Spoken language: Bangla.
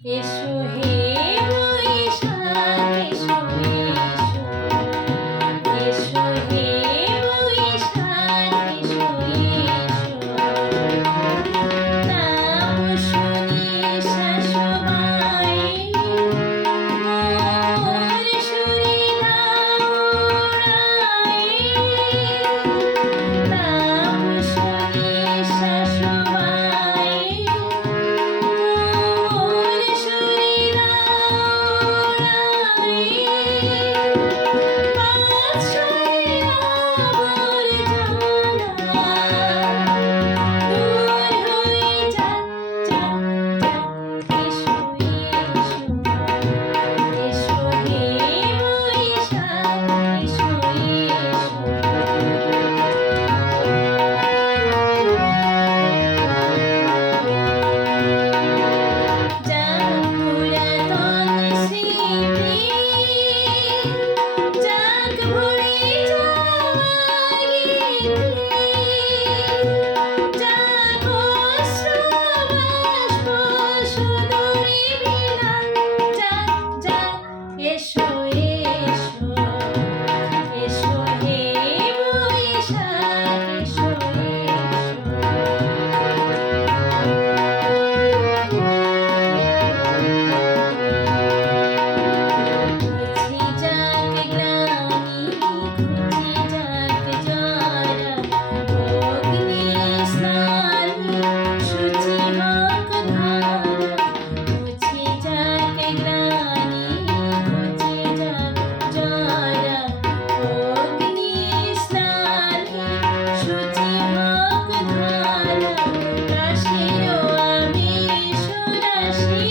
এসো হে বৈশাখ এসো এসো, এসো হে বৈশাখ এসো এসো, নাম শুনি শাশুবাই মোর সুরিলা উড়াই, নাম শুনি শাশুবাই মোর সুরিলা উড়াই, বাছাই আমার জানা দূর হয়ে যাক যাক যাক, এসো এসো, এসো হে বৈশাখ এসো এসো, যাক পুরাতন স্মৃতি, যাক ভরে যাওয়া গীতি, যাক অশ্রু বাষ্প সুদূরে বিলাপ, যাক যাক এসো এসো, এসো হে বৈশাখ এসো খুঁজি যাক গ্লানি, খুঁজি যাক জরা, অগ্নি স্নানি শুচি হোক ধারা, খুঁজি যাক গ্লানি, খুঁজি যাক জরা, অগ্নি স্নানি শুচি হোক ধারা, রাশিও আমি সুরাশি